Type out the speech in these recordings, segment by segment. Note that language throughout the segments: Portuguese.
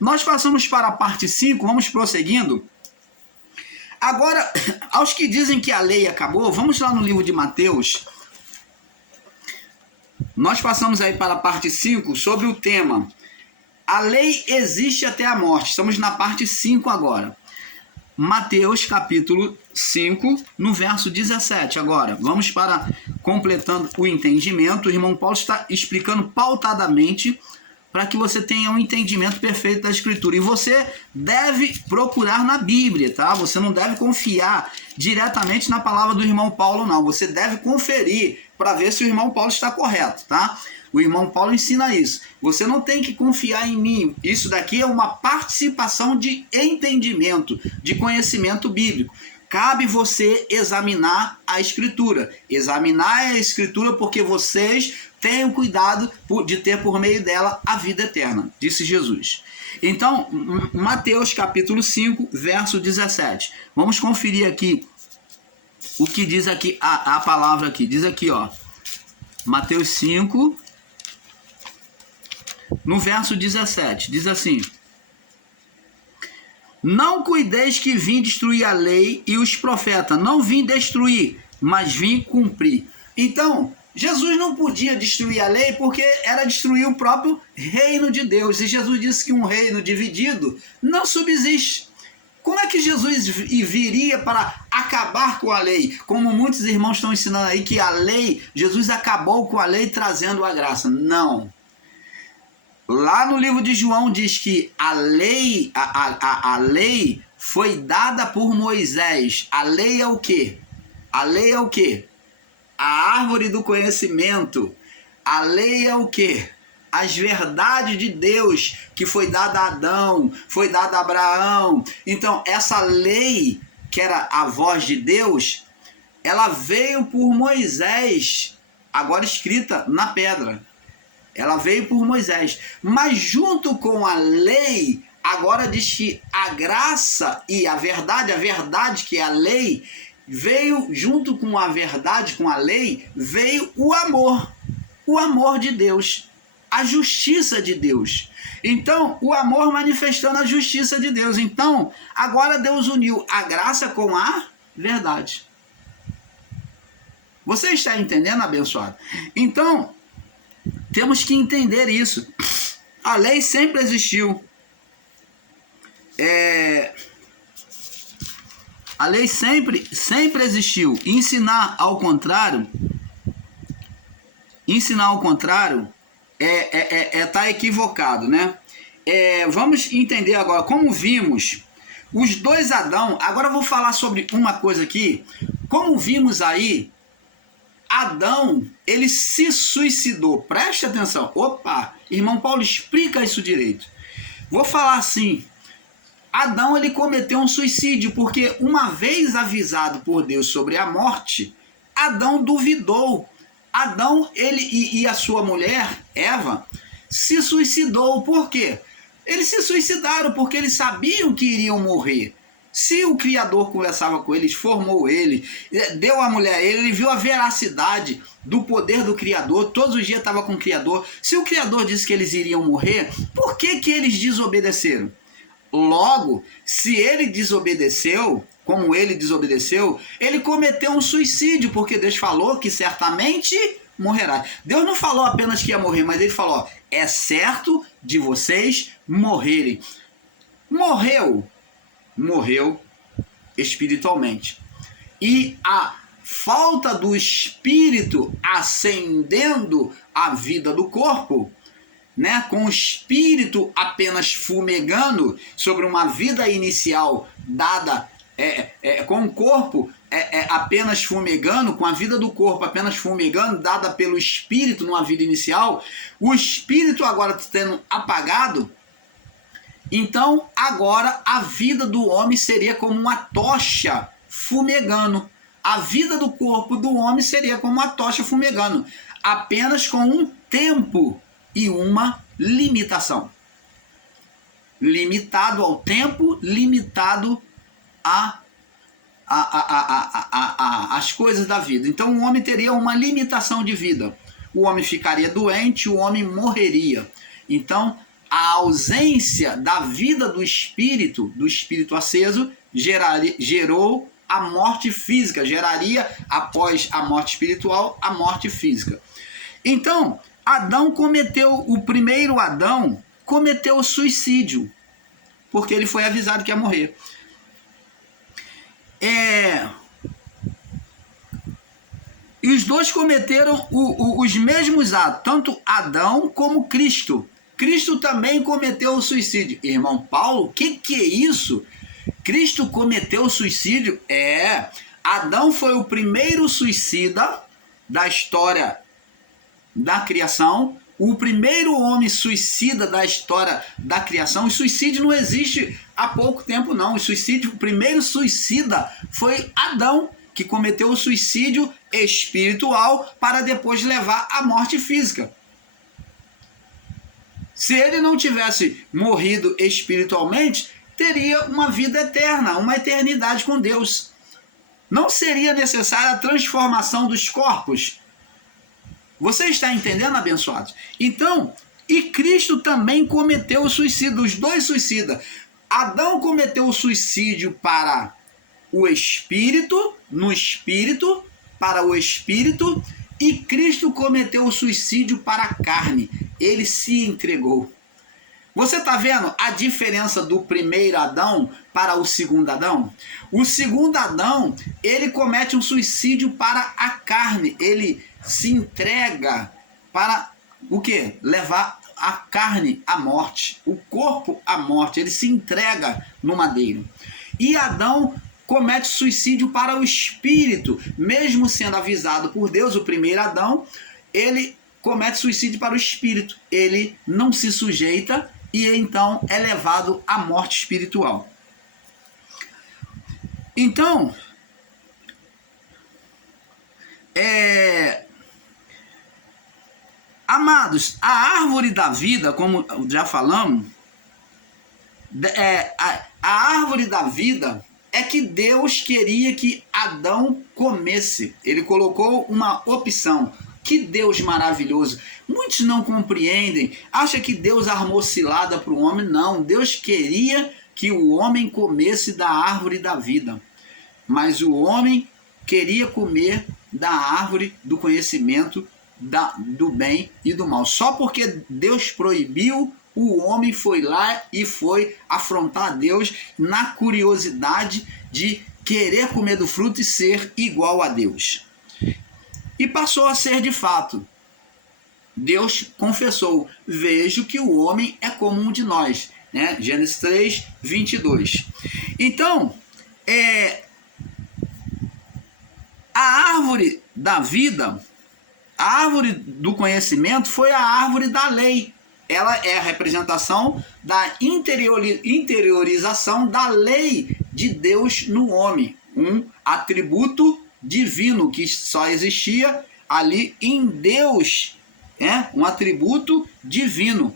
Nós passamos para a parte 5, vamos prosseguindo. Agora, aos que dizem que a lei acabou, vamos lá no livro de Mateus. Nós passamos aí para a parte 5 sobre o tema a lei existe até a morte. Estamos na parte 5 agora. Mateus capítulo 5, no verso 17. Agora, vamos para completando o entendimento. O irmão Paulo está explicando pautadamente para que você tenha um entendimento perfeito da Escritura. E você deve procurar na Bíblia, tá? Você não deve confiar diretamente na palavra do irmão Paulo, não. Você deve conferir para ver se o irmão Paulo está correto, tá? O irmão Paulo ensina isso. Você não tem que confiar em mim. Isso daqui é uma participação de entendimento, de conhecimento bíblico. Cabe você examinar a Escritura. Examinar a Escritura porque vocês têm o cuidado de ter por meio dela a vida eterna, disse Jesus. Então, Mateus capítulo 5, verso 17. Vamos conferir aqui o que diz aqui a palavra aqui. Diz aqui, ó. Mateus 5, no verso 17, diz assim: não cuideis que vim destruir a lei e os profetas. Não vim destruir, mas vim cumprir. Então, Jesus não podia destruir a lei porque era destruir o próprio reino de Deus. E Jesus disse que um reino dividido não subsiste. Como é que Jesus viria para acabar com a lei? Como muitos irmãos estão ensinando aí que a lei, Jesus acabou com a lei trazendo a graça. Não. Lá no livro de João diz que a lei foi dada por Moisés. A lei é o quê? A lei é o quê? A árvore do conhecimento. A lei é o quê? As verdades de Deus que foi dada a Adão, foi dada a Abraão. Então, essa lei, que era a voz de Deus, ela veio por Moisés, agora escrita na pedra. Ela veio por Moisés. Mas junto com a lei, agora diz que a graça e a verdade que é a lei, veio junto com a verdade, com a lei, veio o amor de Deus, a justiça de Deus. Então, o amor manifestando a justiça de Deus. Então, agora Deus uniu a graça com a verdade. Você está entendendo, abençoado? Então, temos que entender isso. A lei sempre existiu. A lei sempre existiu. Ensinar ao contrário tá equivocado, né? Vamos entender agora, como vimos, os dois Adão. Agora eu vou falar sobre uma coisa aqui. Como vimos aí, Adão, ele se suicidou. Preste atenção. Opa, irmão Paulo, explica isso direito. Vou falar assim. Adão, ele cometeu um suicídio, porque uma vez avisado por Deus sobre a morte, Adão duvidou. Adão, ele e a sua mulher, Eva, se suicidou. Por quê? Eles se suicidaram porque eles sabiam que iriam morrer. Se o Criador conversava com eles, formou ele, deu a mulher a ele viu a veracidade do poder do Criador, todos os dias estava com o Criador. Se o Criador disse que eles iriam morrer, por que eles desobedeceram? Logo, se ele desobedeceu, como ele desobedeceu, ele cometeu um suicídio, porque Deus falou que certamente morrerá. Deus não falou apenas que ia morrer, mas ele falou, é certo de vocês morrerem. Morreu espiritualmente. E a falta do espírito acendendo a vida do corpo, né, com o espírito apenas fumegando sobre uma vida inicial dada com o corpo apenas fumegando, com a vida do corpo apenas fumegando, dada pelo espírito numa vida inicial, o espírito agora tendo apagado. Então, agora a vida do homem seria como uma tocha fumegando. A vida do corpo do homem seria como uma tocha fumegando, apenas com um tempo e uma limitação. Limitado ao tempo, limitado às coisas da vida. Então, o homem teria uma limitação de vida. O homem ficaria doente, o homem morreria. Então, a ausência da vida do espírito aceso, gerou a morte física, geraria, após a morte espiritual, a morte física. Então, o primeiro Adão cometeu suicídio, porque ele foi avisado que ia morrer. E os dois cometeram os mesmos atos, tanto Adão como Cristo. Cristo também cometeu o suicídio. Irmão Paulo, o que é isso? Cristo cometeu suicídio? Adão foi o primeiro suicida da história da criação, o primeiro homem suicida da história da criação. O suicídio não existe há pouco tempo, não. O primeiro suicida foi Adão, que cometeu o suicídio espiritual para depois levar à morte física. Se ele não tivesse morrido espiritualmente, teria uma vida eterna, uma eternidade com Deus. Não seria necessária a transformação dos corpos. Você está entendendo, abençoados? Então, e Cristo também cometeu o suicídio, os dois suicidas. Adão cometeu o suicídio para o espírito, para o espírito, e Cristo cometeu o suicídio para a carne. Ele se entregou. Você está vendo a diferença do primeiro Adão para o segundo Adão? O segundo Adão, ele comete um suicídio para a carne. Ele se entrega para o quê? Levar a carne à morte, o corpo à morte. Ele se entrega no madeiro. E Adão comete suicídio para o espírito. Mesmo sendo avisado por Deus, o primeiro Adão, ele comete suicídio para o espírito. Ele não se sujeita e então é levado à morte espiritual. Então, amados, a árvore da vida, como já falamos, a árvore da vida é que Deus queria que Adão comesse. Ele colocou uma opção. Que Deus maravilhoso. Muitos não compreendem, acham que Deus armou cilada para o homem. Não, Deus queria que o homem comesse da árvore da vida. Mas o homem queria comer da árvore do conhecimento do bem e do mal. Só porque Deus proibiu, o homem foi lá e foi afrontar a Deus na curiosidade de querer comer do fruto e ser igual a Deus. E passou a ser de fato. Deus confessou: vejo que o homem é como um de nós. Né? Gênesis 3, 22. Então, a árvore da vida, a árvore do conhecimento foi a árvore da lei. Ela é a representação da interiorização da lei de Deus no homem. Um atributo divino que só existia ali em Deus. Um atributo divino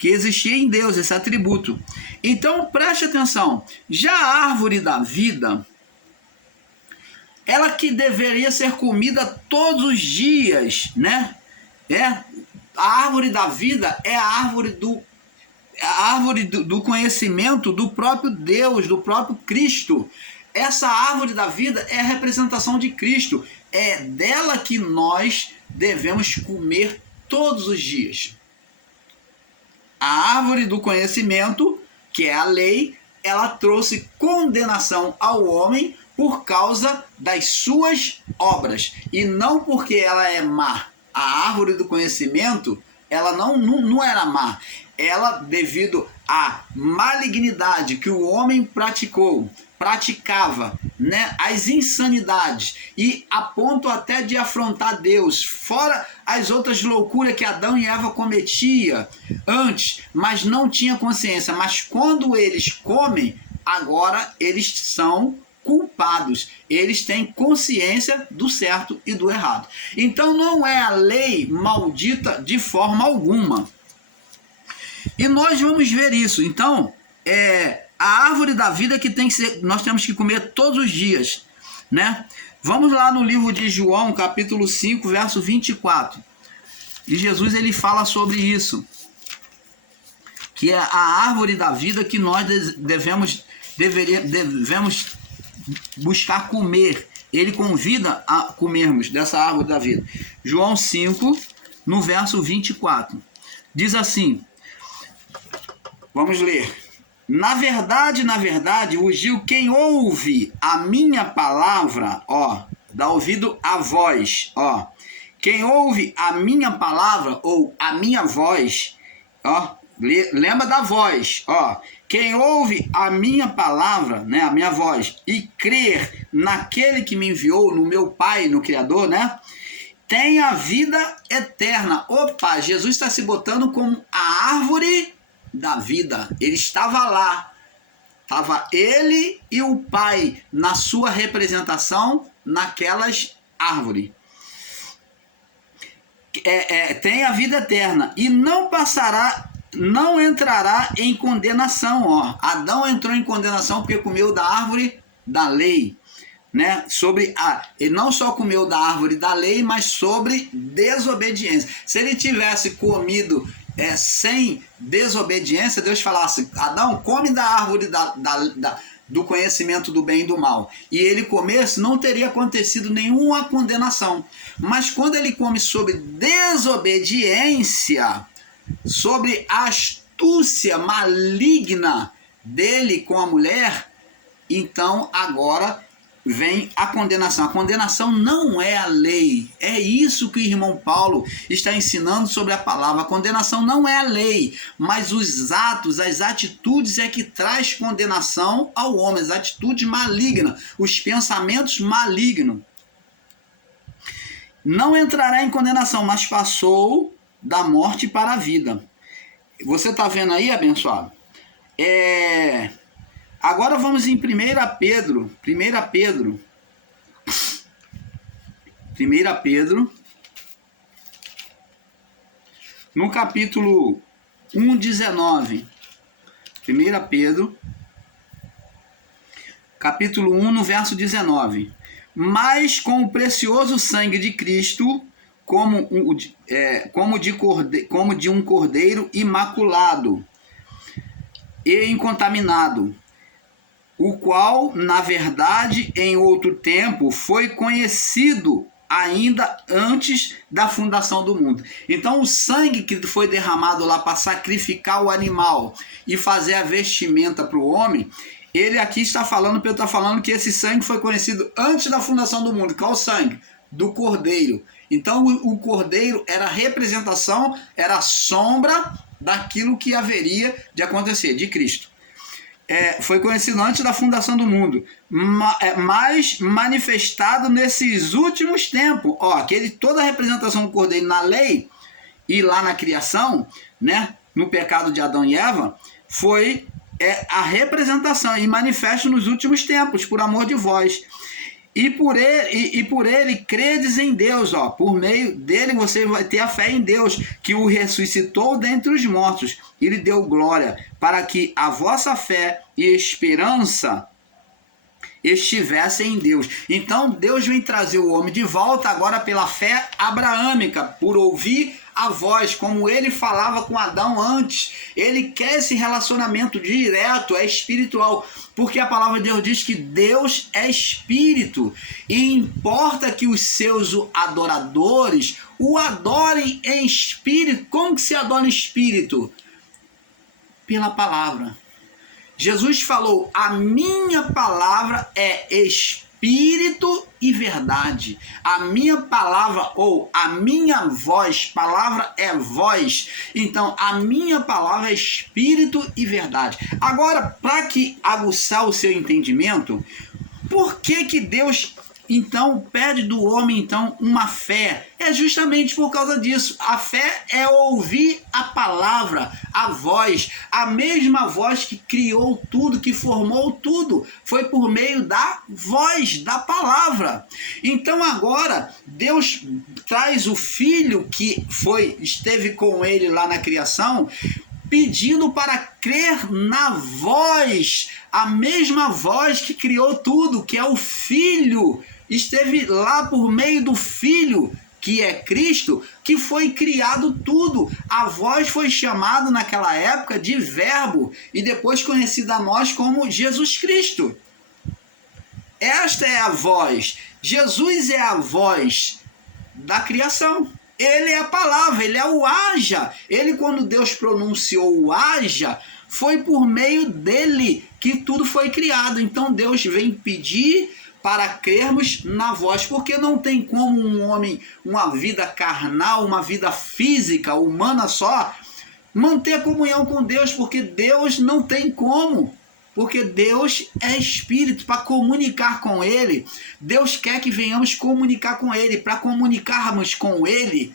que existia em Deus, esse atributo. Então, preste atenção. Já a árvore da vida, ela que deveria ser comida todos os dias, né? A árvore da vida é a árvore do conhecimento do próprio Deus, do próprio Cristo. Essa árvore da vida é a representação de Cristo. É dela que nós devemos comer todos os dias. A árvore do conhecimento, que é a lei, ela trouxe condenação ao homem por causa das suas obras. E não porque ela é má. A árvore do conhecimento, ela não era má. Ela, devido à malignidade que o homem praticava, né, as insanidades, e a ponto até de afrontar Deus, fora as outras loucuras que Adão e Eva cometiam antes, mas não tinha consciência. Mas quando eles comem, agora eles são culpados, eles têm consciência do certo e do errado. Então não é a lei maldita de forma alguma. E nós vamos ver isso. Então, a árvore da vida que tem que ser, nós temos que comer todos os dias, né? Vamos lá no livro de João, capítulo 5, verso 24. E Jesus, ele fala sobre isso. que é a árvore da vida que nós devemos buscar comer. Ele convida a comermos dessa árvore da vida. João 5, no verso 24. Diz assim, vamos ler. Na verdade, vos digo, quem ouve a minha palavra, ó, dá ouvido à voz, ó. Quem ouve a minha palavra ou a minha voz, ó, lembra da voz, ó. Quem ouve a minha palavra, né, a minha voz, e crer naquele que me enviou, no meu Pai, no Criador, né, tem a vida eterna. Opa, Jesus está se botando como a árvore da vida. Ele estava lá. Estava ele e o Pai na sua representação naquelas árvores. Tem a vida eterna e não entrará em condenação, ó. Adão entrou em condenação porque comeu da árvore da lei, né? Ele não só comeu da árvore da lei, mas sobre desobediência. Se ele tivesse comido sem desobediência, Deus falasse, Adão, come da árvore do conhecimento do bem e do mal, e ele comesse, não teria acontecido nenhuma condenação. Mas quando ele come sobre desobediência, sobre a astúcia maligna dele com a mulher, então agora vem a condenação. A condenação não é a lei. É isso que o irmão Paulo está ensinando sobre a palavra. A condenação não é a lei, mas os atos, as atitudes é que traz condenação ao homem, as atitudes malignas, os pensamentos malignos. Não entrará em condenação, mas passou da morte para a vida. Você está vendo aí, abençoado? Agora vamos em 1 Pedro, no capítulo 1:19. 1 Pedro, capítulo 1, no verso 19. Mas com o precioso sangue de Cristo, como de um cordeiro imaculado e incontaminado, o qual, na verdade, em outro tempo, foi conhecido ainda antes da fundação do mundo. Então, o sangue que foi derramado lá para sacrificar o animal e fazer a vestimenta para o homem, ele aqui está falando, Pedro está falando que esse sangue foi conhecido antes da fundação do mundo. Qual o sangue? Do cordeiro. Então, o cordeiro era a representação, era a sombra daquilo que haveria de acontecer, de Cristo. Foi conhecido antes da fundação do mundo, mas manifestado nesses últimos tempos. Ó, toda a representação do cordeiro na lei e lá na criação, né, no pecado de Adão e Eva, foi a representação e manifesto nos últimos tempos, por amor de vós. E por ele credes em Deus, ó. Por meio dele você vai ter a fé em Deus, que o ressuscitou dentre os mortos e lhe deu glória, para que a vossa fé e esperança estivessem em Deus. Então Deus vem trazer o homem de volta agora pela fé abraâmica, por ouvir a voz, como ele falava com Adão antes. Ele quer esse relacionamento direto, espiritual, porque a palavra de Deus diz que Deus é espírito, e importa que os seus adoradores o adorem em espírito. Como que se adora em espírito? Pela palavra. Jesus falou, a minha palavra é espírito e verdade. A minha palavra ou a minha voz, palavra é voz. Então, a minha palavra é espírito e verdade. Agora, para que aguçar o seu entendimento, por que Deus então pede do homem então uma fé? É justamente por causa disso. A fé é ouvir a palavra, a voz, a mesma voz que criou tudo, que formou tudo, foi por meio da voz, da palavra. Então agora Deus traz o filho que esteve com ele lá na criação, pedindo para crer na voz, a mesma voz que criou tudo, que é o Filho. Esteve lá por meio do Filho, que é Cristo, que foi criado tudo. A voz foi chamada naquela época de verbo e depois conhecida a nós como Jesus Cristo. Esta é a voz. Jesus é a voz da criação. Ele é a palavra, ele é o haja. Ele, quando Deus pronunciou o haja, foi por meio dele que tudo foi criado. Então Deus vem pedir para crermos na voz, porque não tem como um homem, uma vida carnal, uma vida física, humana só, manter comunhão com Deus, porque Deus não tem como. Porque Deus é Espírito. Para comunicar com Ele, Deus quer que venhamos comunicar com Ele. Para comunicarmos com Ele,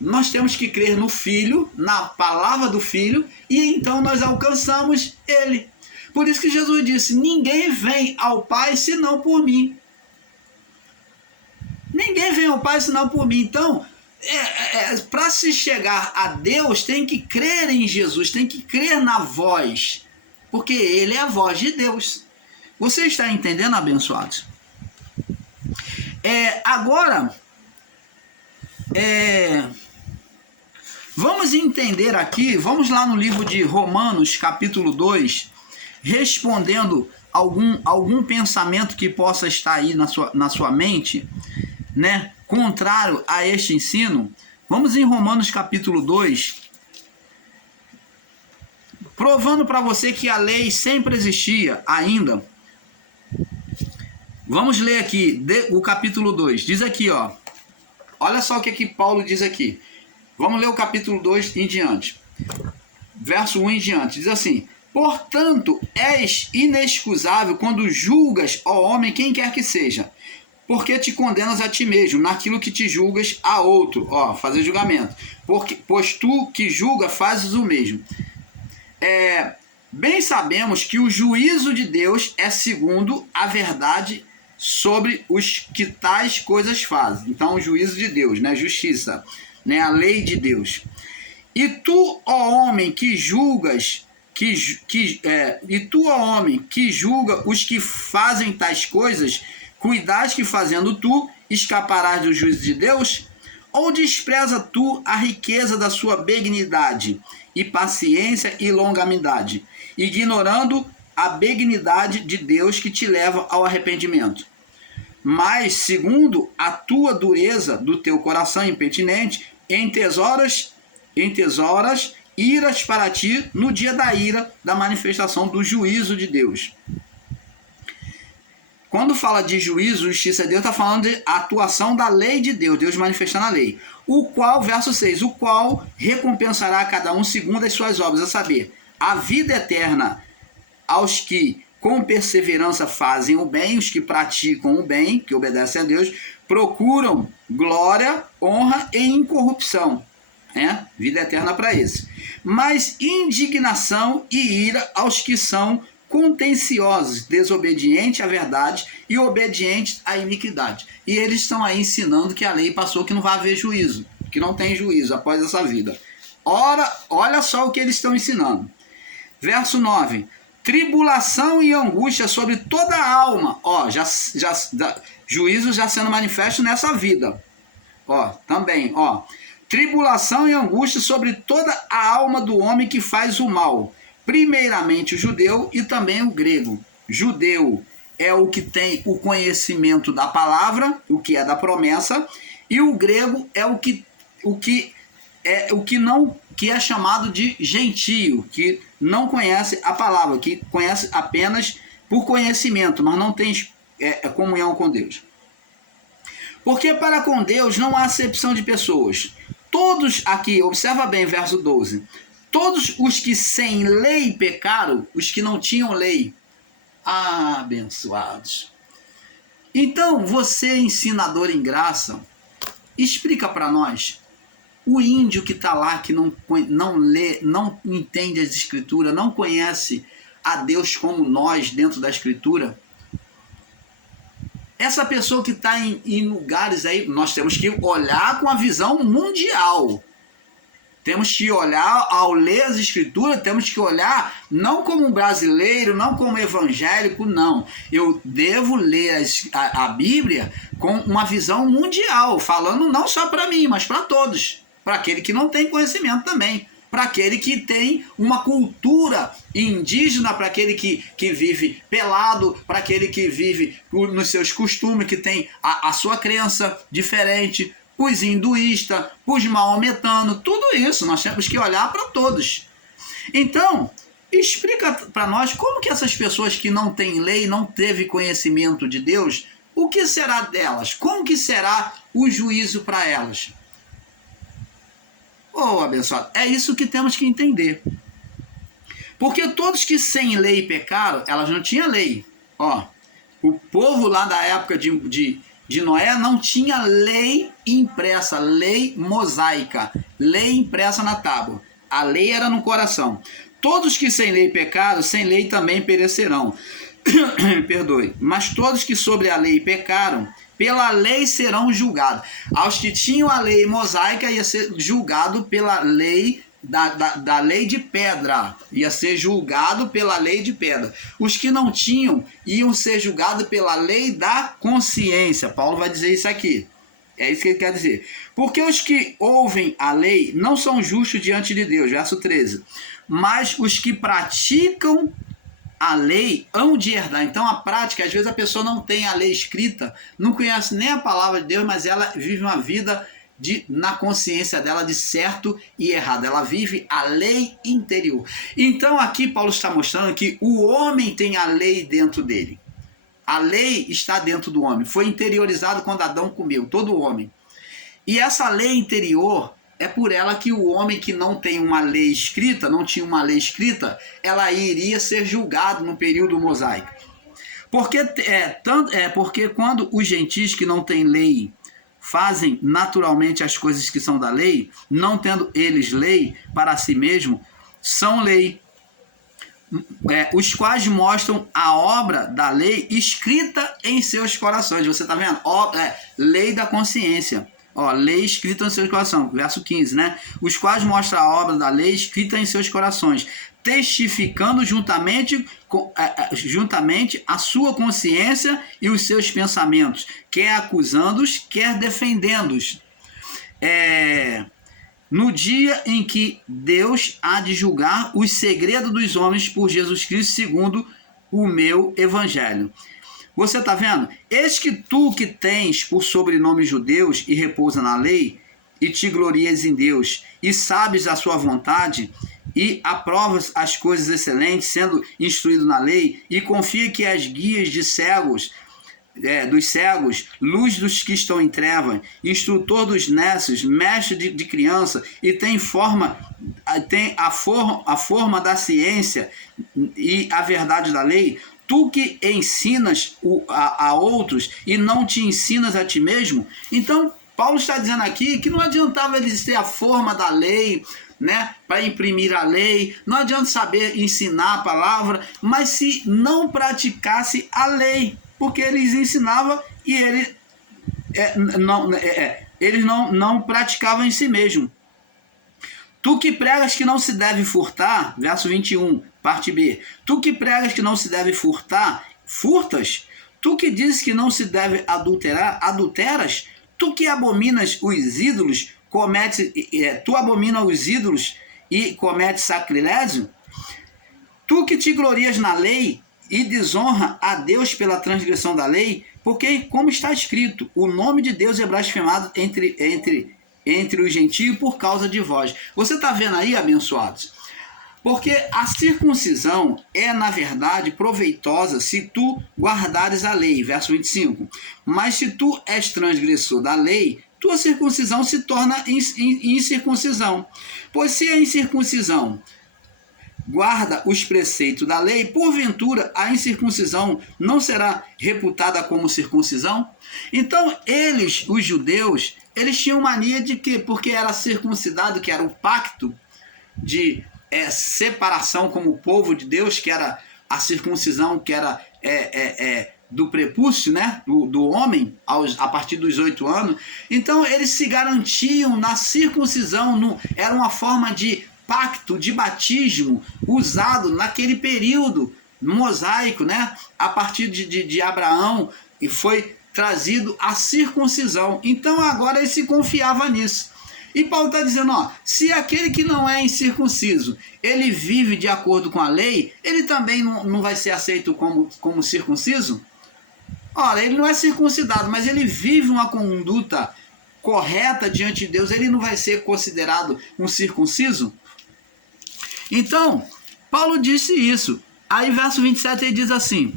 nós temos que crer no Filho, na palavra do Filho, e então nós alcançamos Ele. Por isso que Jesus disse, ninguém vem ao Pai senão por mim. Ninguém vem ao Pai senão por mim. Então, para se chegar a Deus, tem que crer em Jesus, tem que crer na voz, porque Ele é a voz de Deus. Você está entendendo, abençoados? Agora, vamos entender aqui, vamos lá no livro de Romanos, capítulo 2, respondendo algum pensamento que possa estar aí na sua mente, né, contrário a este ensino. Vamos em Romanos, capítulo 2, provando para você que a lei sempre existia ainda. Vamos ler aqui o capítulo 2. Diz aqui, ó. Olha só o que Paulo diz aqui. Vamos ler o capítulo 2 em diante. Verso 1 em diante. Diz assim: portanto, és inexcusável quando julgas, ó homem, quem quer que seja, porque te condenas a ti mesmo, naquilo que te julgas a outro. Ó, fazer julgamento. Pois tu que julga, fazes o mesmo. Bem sabemos que o juízo de Deus é segundo a verdade sobre os que tais coisas fazem. Então, o juízo de Deus, né? Justiça, né? A lei de Deus. E tu, ó homem, que julgas, e tu, ó homem, que julga os que fazem tais coisas, cuidas que fazendo tu escaparás do juízo de Deus? Ou despreza tu a riqueza da sua benignidade e paciência e longanimidade, ignorando a benignidade de Deus que te leva ao arrependimento? Mas, segundo a tua dureza do teu coração impertinente, entesouras iras para ti no dia da ira, da manifestação do juízo de Deus. Quando fala de juízo, justiça de Deus, está falando de atuação da lei de Deus, Deus manifestando a lei. O qual, verso 6, o qual recompensará a cada um segundo as suas obras, a saber, a vida eterna aos que com perseverança fazem o bem, os que praticam o bem, que obedecem a Deus, procuram glória, honra e incorrupção. Vida eterna para esse. Mas indignação e ira aos que são contenciosos, desobedientes à verdade e obedientes à iniquidade. E eles estão aí ensinando que a lei passou, que não vai haver juízo, que não tem juízo após essa vida. Ora, olha só o que eles estão ensinando. Verso 9. Tribulação e angústia sobre toda a alma. Ó, juízo já sendo manifesto nessa vida. Ó, também, ó. Tribulação e angústia sobre toda a alma do homem que faz o mal. Primeiramente o judeu e também o grego. Judeu é o que tem o conhecimento da palavra, o que é da promessa, e o grego é o que é chamado de gentio, que não conhece a palavra, que conhece apenas por conhecimento, mas não tem comunhão com Deus. Porque para com Deus não há acepção de pessoas. Todos aqui, observa bem verso 12, todos os que sem lei pecaram, os que não tinham lei, abençoados. Então, você, ensinador em graça, explica para nós, o índio que está lá, que não lê, não entende as escrituras, não conhece a Deus como nós dentro da escritura, essa pessoa que está em lugares aí, nós temos que olhar com a visão mundial. Temos que olhar, ao ler as Escrituras, temos que olhar não como um brasileiro, não como evangélico, não. Eu devo ler a Bíblia com uma visão mundial, falando não só para mim, mas para todos. Para aquele que não tem conhecimento também. Para aquele que tem uma cultura indígena, para aquele que vive pelado, para aquele que vive nos seus costumes, que tem a sua crença diferente, os hinduístas, os maometanos, tudo isso, nós temos que olhar para todos. Então, explica para nós como que essas pessoas que não têm lei, não teve conhecimento de Deus, o que será delas? Como que será o juízo para elas? Abençoado, é isso que temos que entender. Porque todos que sem lei pecaram, elas não tinham lei. O povo lá da época de Noé não tinha lei impressa, lei mosaica, lei impressa na tábua. A lei era no coração. Todos que sem lei pecaram, sem lei também perecerão. Perdoe. Mas todos que sobre a lei pecaram, pela lei serão julgados. Aos que tinham a lei mosaica ia ser julgado pela lei da lei de pedra. Ia ser julgado pela lei de pedra. Os que não tinham iam ser julgados pela lei da consciência. Paulo vai dizer isso aqui. É isso que ele quer dizer. Porque os que ouvem a lei não são justos diante de Deus. Verso 13. Mas os que praticam a lei hão de herdar. Então a prática, às vezes a pessoa não tem a lei escrita, não conhece nem a palavra de Deus, mas ela vive uma vida na consciência dela de certo e errado. Ela vive a lei interior. Então aqui Paulo está mostrando que o homem tem a lei dentro dele. A lei está dentro do homem. Foi interiorizado quando Adão comeu, todo homem. E essa lei interior, é por ela que o homem que não tem uma lei escrita, não tinha uma lei escrita, ela iria ser julgado no período mosaico. Porque quando os gentios que não têm lei fazem naturalmente as coisas que são da lei, não tendo eles lei para si mesmo, são lei, os quais mostram a obra da lei escrita em seus corações. Você está vendo? Lei da consciência. Lei escrita em seus corações, verso 15, né? Os quais mostram a obra da lei escrita em seus corações, testificando juntamente a sua consciência e os seus pensamentos, quer acusando-os, quer defendendo-os. No dia em que Deus há de julgar os segredos dos homens por Jesus Cristo, segundo o meu evangelho. Você está vendo? Eis que tu que tens por sobrenome judeus e repousa na lei, e te glorias em Deus, e sabes a sua vontade, e aprovas as coisas excelentes, sendo instruído na lei, e confia que as guias de cegos, dos cegos, luz dos que estão em trevas, instrutor dos nécios, mestre de criança, e tem a forma da ciência e a verdade da lei. Tu que ensinas a outros e não te ensinas a ti mesmo. Então, Paulo está dizendo aqui que não adiantava eles ter a forma da lei, né, para imprimir a lei, não adianta saber ensinar a palavra, mas se não praticasse a lei, porque eles ensinavam e eles não praticavam em si mesmo. Tu que pregas que não se deve furtar, verso 21, parte B. Tu que pregas que não se deve furtar, furtas? Tu que dizes que não se deve adulterar, adulteras? Tu que abominas os ídolos, tu abominas os ídolos e cometes sacrilégio? Tu que te glorias na lei e desonra a Deus pela transgressão da lei, porque, como está escrito, o nome de Deus é blasfemado entre os gentios por causa de vós. Você está vendo aí, abençoados? Porque a circuncisão é, na verdade, proveitosa se tu guardares a lei, verso 25. Mas se tu és transgressor da lei, tua circuncisão se torna incircuncisão. Pois se a incircuncisão guarda os preceitos da lei, porventura a incircuncisão não será reputada como circuncisão? Então, os judeus, eles tinham mania de que, porque era circuncidado, que era o pacto de separação como povo de Deus, que era a circuncisão, que era do prepúcio, né, do homem, a partir dos 8 anos. Então eles se garantiam na circuncisão, era uma forma de pacto, de batismo, usado naquele período mosaico, né, a partir de Abraão, e foi trazido a circuncisão. Então agora ele se confiava nisso. E Paulo está dizendo, ó, se aquele que não é incircunciso, ele vive de acordo com a lei, ele também não vai ser aceito como circunciso? Ora, ele não é circuncidado, mas ele vive uma conduta correta diante de Deus, ele não vai ser considerado um circunciso? Então, Paulo disse isso. Aí verso 27 ele diz assim: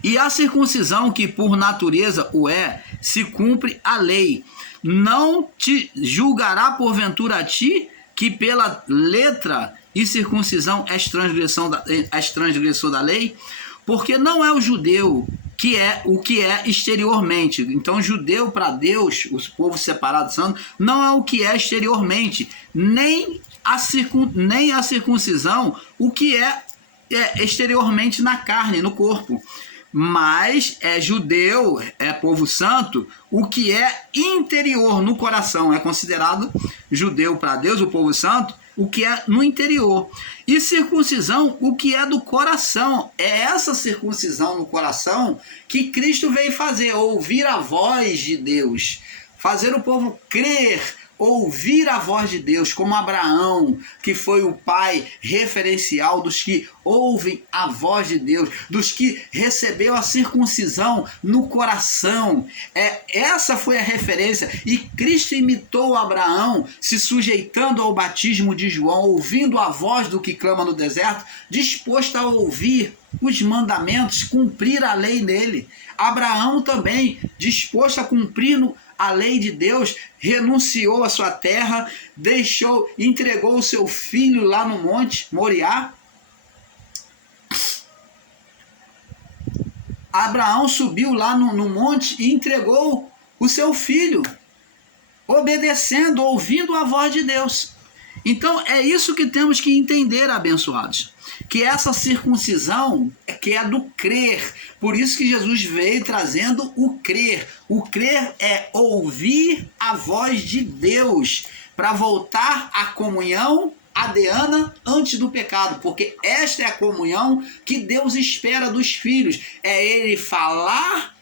e a circuncisão que por natureza o é, se cumpre a lei, não te julgará porventura a ti, que pela letra e circuncisão és transgressor da lei? Porque não é o judeu que é o que é exteriormente. Então, judeu para Deus, os povos separados santos, não é o que é exteriormente, nem a circuncisão, o que é exteriormente na carne, no corpo. Mas é judeu, é povo santo, o que é interior, no coração. É considerado judeu para Deus, o povo santo, o que é no interior. E circuncisão, o que é do coração. É essa circuncisão no coração que Cristo veio fazer, ouvir a voz de Deus, fazer o povo crer, ouvir a voz de Deus, como Abraão, que foi o pai referencial dos que ouvem a voz de Deus, dos que recebeu a circuncisão no coração. Essa foi a referência, e Cristo imitou Abraão, se sujeitando ao batismo de João, ouvindo a voz do que clama no deserto, disposto a ouvir os mandamentos, cumprir a lei nele. Abraão também, disposto a cumprir a lei de Deus, renunciou à sua terra, entregou o seu filho lá no monte Moriá. Abraão subiu lá no monte e entregou o seu filho, obedecendo, ouvindo a voz de Deus. Então é isso que temos que entender, abençoados, que essa circuncisão que é do crer. Por isso que Jesus veio trazendo o crer. O crer é ouvir a voz de Deus para voltar à comunhão adiana antes do pecado, porque esta é a comunhão que Deus espera dos filhos. É ele falar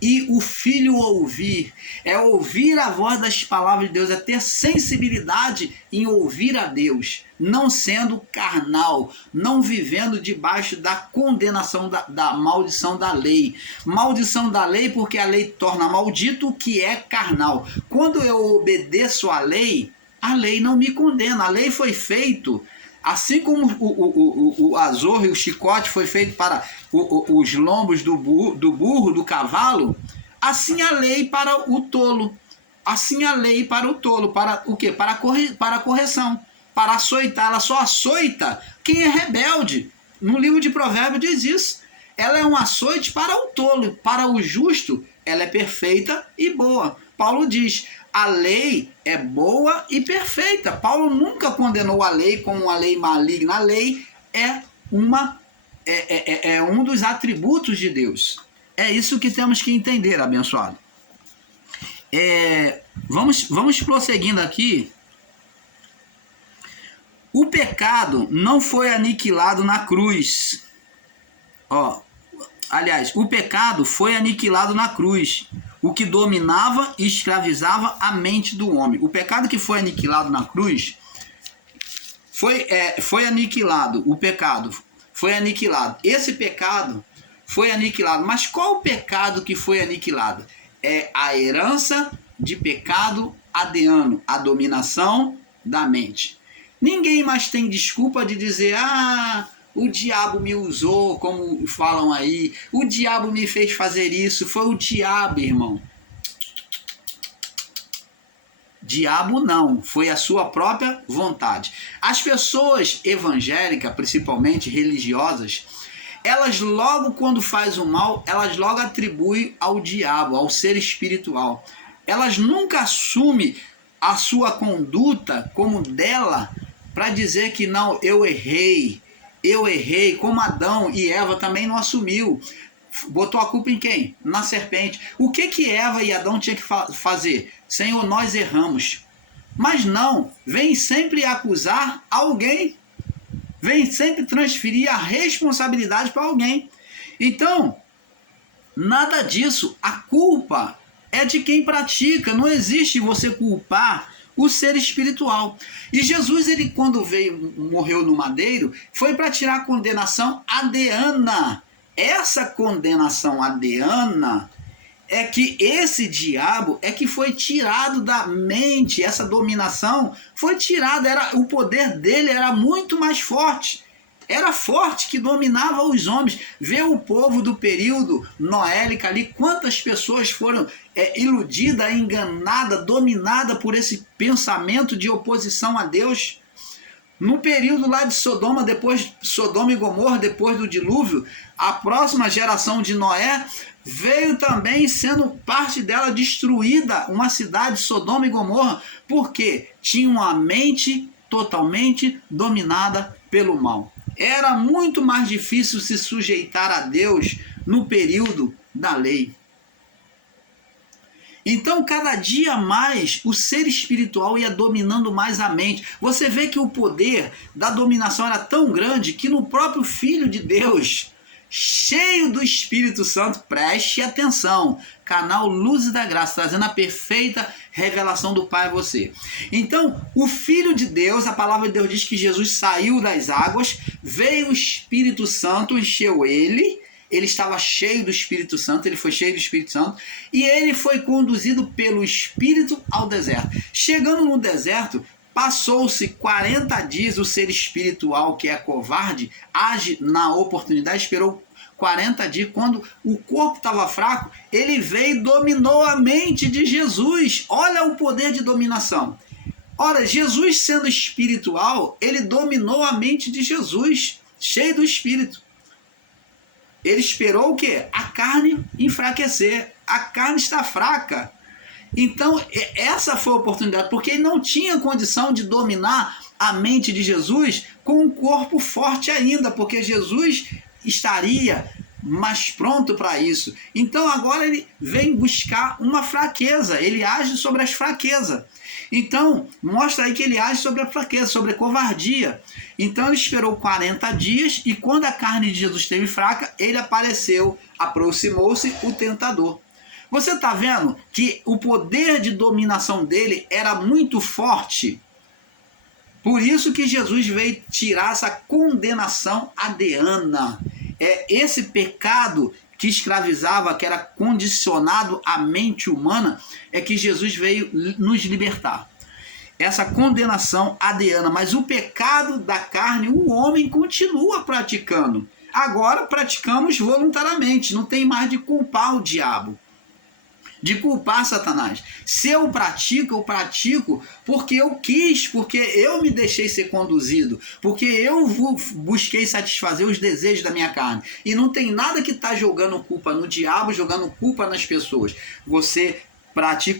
e o filho ouvir, é ouvir a voz das palavras de Deus, é ter sensibilidade em ouvir a Deus, não sendo carnal, não vivendo debaixo da condenação, da maldição da lei. Maldição da lei porque a lei torna maldito o que é carnal. Quando eu obedeço a lei não me condena, a lei foi feito. Assim como o azorro e o chicote foi feito para os lombos do burro, do cavalo, assim a lei para o tolo. Assim a lei para o tolo. Para o quê? Para a correção. Para açoitar. Ela só açoita quem é rebelde. No livro de Provérbios diz isso. Ela é um açoite para o tolo. Para o justo, ela é perfeita e boa. Paulo diz: a lei é boa e perfeita. Paulo nunca condenou a lei como uma lei maligna. A lei é um dos atributos de Deus. É isso que temos que entender, abençoado. Vamos prosseguindo aqui. O pecado não foi aniquilado na cruz. Aliás, o pecado foi aniquilado na cruz, o que dominava e escravizava a mente do homem. O pecado que foi aniquilado na cruz foi aniquilado. O pecado foi aniquilado. Esse pecado foi aniquilado. Mas qual o pecado que foi aniquilado? É a herança de pecado adiano, a dominação da mente. Ninguém mais tem desculpa de dizer: o diabo me usou, como falam aí, o diabo me fez fazer isso, foi o diabo, irmão. Diabo não, foi a sua própria vontade. As pessoas evangélicas, principalmente religiosas, elas logo quando faz o mal, elas logo atribuem ao diabo, ao ser espiritual. Elas nunca assumem a sua conduta como dela para dizer que não, eu errei, como Adão e Eva também não assumiu. botou a culpa em quem? Na serpente. O que Eva e Adão tinham que fazer? Senhor, nós erramos. Mas não, vem sempre acusar alguém. Vem sempre transferir a responsabilidade para alguém. Então, nada disso. A culpa é de quem pratica. Não existe você culpar o ser espiritual. E Jesus, ele quando morreu no madeiro, foi para tirar a condenação adeana. Essa condenação adeana é que esse diabo é que foi tirado da mente, essa dominação foi tirada, o poder dele era muito mais forte. Era forte, que dominava os homens. Vê o povo do período noélico ali, quantas pessoas foram iludidas, enganadas, dominadas por esse pensamento de oposição a Deus. No período lá de Sodoma, depois Sodoma e Gomorra, depois do dilúvio, a próxima geração de Noé veio também sendo parte dela destruída, uma cidade, Sodoma e Gomorra, porque tinha uma mente totalmente dominada pelo mal. Era muito mais difícil se sujeitar a Deus no período da lei. Então, cada dia mais, o ser espiritual ia dominando mais a mente. Você vê que o poder da dominação era tão grande que no próprio Filho de Deus, cheio do Espírito Santo, preste atenção, canal Luz da Graça, trazendo a perfeita revelação do Pai a você. Então, o Filho de Deus, a palavra de Deus diz que Jesus saiu das águas, veio o Espírito Santo, encheu ele estava cheio do Espírito Santo, ele foi cheio do Espírito Santo, e ele foi conduzido pelo Espírito ao deserto. Chegando no deserto, passou-se 40 dias, o ser espiritual que é covarde, age na oportunidade, esperou 40 dias, quando o corpo estava fraco, ele veio e dominou a mente de Jesus. Olha o poder de dominação. Ora, Jesus sendo espiritual, ele dominou a mente de Jesus, cheio do Espírito. Ele esperou o quê? A carne enfraquecer. A carne está fraca. Então, essa foi a oportunidade, porque ele não tinha condição de dominar a mente de Jesus com um corpo forte ainda, porque Jesus estaria mais pronto para isso. Então, agora ele vem buscar uma fraqueza, ele age sobre as fraquezas. Então, mostra aí que ele age sobre a fraqueza, sobre a covardia. Então, ele esperou 40 dias e quando a carne de Jesus esteve fraca, ele apareceu, aproximou-se o tentador. Você está vendo que o poder de dominação dele era muito forte? Por isso que Jesus veio tirar essa condenação adeana. Esse pecado que escravizava, que era condicionado à mente humana, é que Jesus veio nos libertar. Essa condenação adeana, mas o pecado da carne, o homem continua praticando. Agora praticamos voluntariamente, não tem mais de culpar o diabo, de culpar Satanás. Se eu pratico porque eu quis, porque eu me deixei ser conduzido, porque eu busquei satisfazer os desejos da minha carne. E não tem nada que está jogando culpa no diabo, jogando culpa nas pessoas. Você pratica